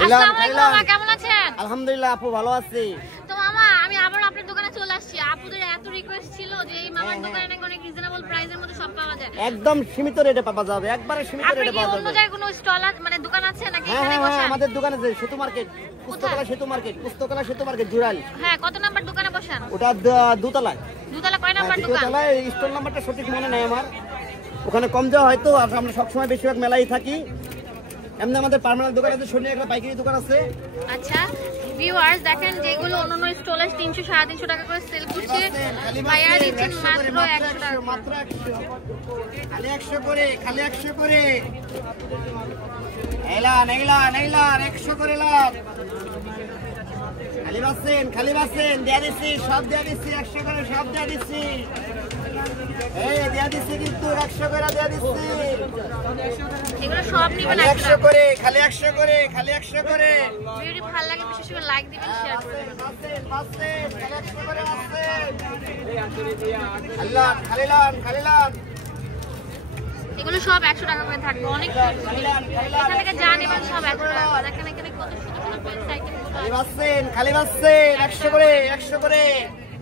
আসসালামু আলাইকুম, মামা কেমন আছেন? আলহামদুলিল্লাহ আপু ভালো আছি। তো মামা আমি আবার আপনার দোকানে চলে আসছি। আপুদের এত রিকোয়েস্ট ছিল যে এই মামার দোকানে নাকি অনেক রিজনেবল প্রাইসের মধ্যে সব পাওয়া যায়। একদম সীমিত রেটে পাওয়া যাবে, একবারে সীমিত রেটে পাওয়া যাবে। অন্য জায়গায় কোনো স্টল আছে মানে দোকান আছে নাকি হ্যাঁ এখানে বসেন? আমাদের দোকান আছে সেতু মার্কেট, পুস্তকালয় সেতু মার্কেট, পুস্তকালয় সেতু মার্কেট জুরাল। হ্যাঁ, কত নাম্বার দোকানে বসেন? ওটা দুতলায়। দুতলা কয় নাম্বার দোকান? দুতলায়, স্টল নাম্বারটা সঠিক মনে নাই আমার। ওখানে কম দেওয়া হয়তো, আর আমরা সবসময় বেশিরভাগ মেলাই থাকি। এমনি আমাদের পার্মানেন্ট দোকান আছে, শনি একটা পাইকারি দোকান আছে। আচ্ছা ভিউয়ার্স দেখেন যেগুলো অন্যান্য স্টলে 300 350 টাকা করে সেল করছে, ভাইয়া দিচ্ছেন মাত্র 100 টাকা। মাত্র 100, খালি 100 করে, খালি 100 করে। এলান 100 করে লাভ। খালি বাসেন দিয়ে দিচ্ছি, সব দিয়ে দিচ্ছি 100 করে, সব দিয়ে দিচ্ছি। এই দিয়ে দিচ্ছি কিন্তু 100 করে দিয়ে দিচ্ছি। এগুলো সব নিবেন 100 করে, খালি 100 করে, খালি 100 করে। ভিডিও ভালো লাগে বিশেষ করে লাইক দিবেন, শেয়ার করবেন। বাসেন খালি 100 করে বাসেন। আল্লাহ খালিলান। এগুলো সব 100 টাকা করে থাকবে, অনেক এখান থেকে যা নেবেন সব 100 টাকা করে। দেখেন এখানে কত সুন্দর সুন্দর সাইকেল খালি বাসেন 100 করে, 100 করে।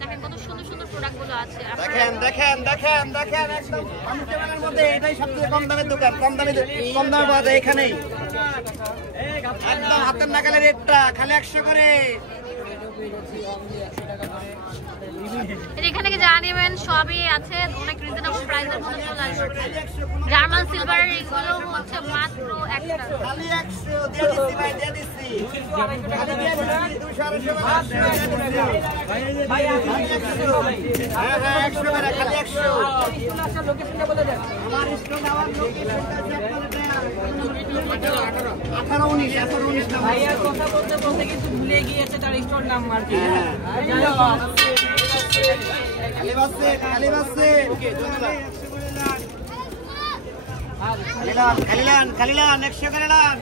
দেখেন কত সুন্দর সুন্দর প্রোডাক্ট গুলো আছে। দেখেন একদম কম দামের মধ্যে এটাই সবচেয়ে কম দামের দোকান। কম দামে পাওয়া যায় এখানেই, একদম হাতের নাগালের রেটটা, খালি 100 করে। এখানে যা নেবেন সবই আছে, অনেক রিজনেবল প্রাইসের মধ্যে চলে আসবে। জার্মান সিলভার এগুলো হচ্ছে মাত্র 100 টাকা। খালি 100 দিয়ে দিচ্ছি ভাই, দিয়ে দিচ্ছি। খালি দিয়ে দিচ্ছি 200 ভাই 100 হ্যাঁ 100 করে, খালি 100। আমার স্টোর আমার লোকেশনটা আছে 18 19 ভাইয়ার কথা বলতে বলতে কিন্তু ভুলে গিয়েছে তার স্টোর নাম আর কি। খালি বাসেন খালিলান 100 করে লান।